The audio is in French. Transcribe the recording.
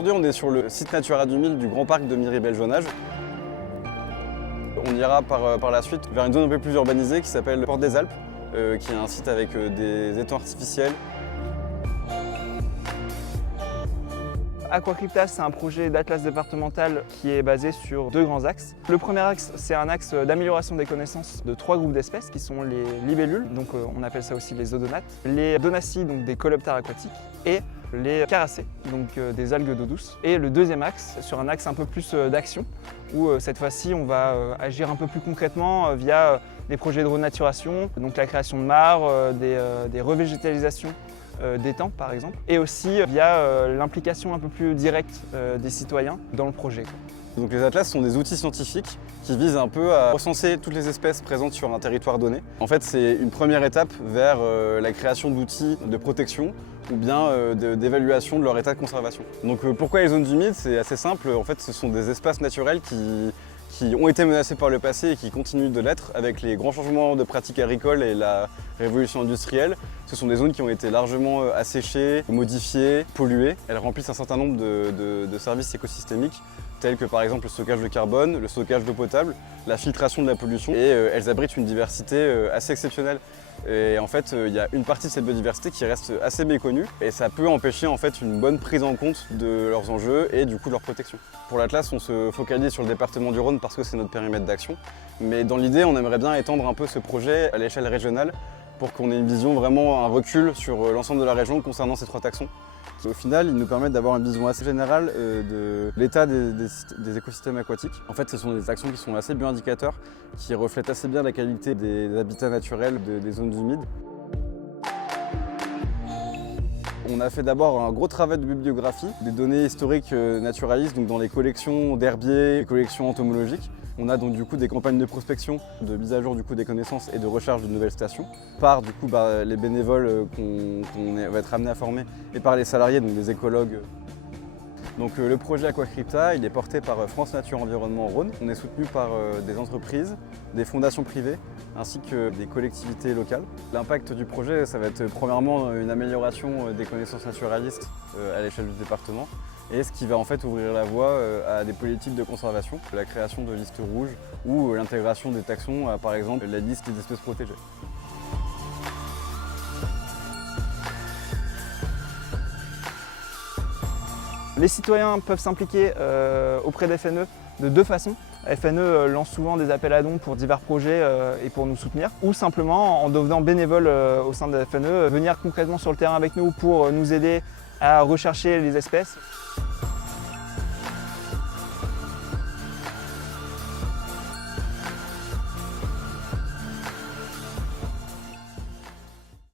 Aujourd'hui, on est sur le site Natura 2000 du Grand Parc de Miribel-Jonage. On ira par la suite vers une zone un peu plus urbanisée qui s'appelle Porte des Alpes, qui est un site avec des étangs artificiels. Aquacrypta, c'est un projet d'atlas départemental qui est basé sur 2 grands axes. Le premier axe, c'est un axe d'amélioration des connaissances de 3 groupes d'espèces qui sont les libellules, donc on appelle ça aussi les odonates, les donacies, donc des coléoptères aquatiques, et les caracées, donc des algues d'eau douce. Et le deuxième axe, sur un axe un peu plus d'action, où cette fois-ci on va agir un peu plus concrètement via des projets de renaturation, donc la création de mares, des revégétalisations d'étangs par exemple, et aussi via l'implication un peu plus directe des citoyens dans le projet. Donc les atlas sont des outils scientifiques qui visent un peu à recenser toutes les espèces présentes sur un territoire donné. En fait, c'est une première étape vers la création d'outils de protection ou bien d'évaluation de leur état de conservation. Donc pourquoi les zones humides? C'est assez simple. En fait, ce sont des espaces naturels qui ont été menacés par le passé et qui continuent de l'être avec les grands changements de pratiques agricoles et la révolution industrielle. Ce sont des zones qui ont été largement asséchées, modifiées, polluées. Elles remplissent un certain nombre de services écosystémiques tels que par exemple le stockage de carbone, le stockage d'eau potable, la filtration de la pollution, et elles abritent une diversité assez exceptionnelle. Et en fait, il y a une partie de cette biodiversité qui reste assez méconnue et ça peut empêcher en fait une bonne prise en compte de leurs enjeux et du coup de leur protection. Pour l'Atlas, on se focalise sur le département du Rhône parce que c'est notre périmètre d'action. Mais dans l'idée, on aimerait bien étendre un peu ce projet à l'échelle régionale pour qu'on ait une vision vraiment, un recul sur l'ensemble de la région concernant ces 3 taxons. Au final, ils nous permettent d'avoir une vision assez générale de l'état des écosystèmes aquatiques. En fait, ce sont des actions qui sont assez bioindicateurs, qui reflètent assez bien la qualité des habitats naturels des zones humides. On a fait d'abord un gros travail de bibliographie, des données historiques naturalistes, donc dans les collections d'herbiers, les collections entomologiques. On a donc du coup des campagnes de prospection, de mise à jour du coup des connaissances et de recherche de nouvelles stations, par du coup les bénévoles qu'on va être amené à former et par les salariés, donc des écologues. Donc le projet Aquacrypta, il est porté par France Nature Environnement Rhône. On est soutenu par des entreprises, des fondations privées ainsi que des collectivités locales. L'impact du projet, ça va être premièrement une amélioration des connaissances naturalistes à l'échelle du département et ce qui va en fait ouvrir la voie à des politiques de conservation, la création de listes rouges ou l'intégration des taxons à par exemple la liste des espèces protégées. Les citoyens peuvent s'impliquer auprès d'FNE de 2 façons. FNE lance souvent des appels à dons pour divers projets et pour nous soutenir, ou simplement en devenant bénévole au sein de FNE, venir concrètement sur le terrain avec nous pour nous aider à rechercher les espèces.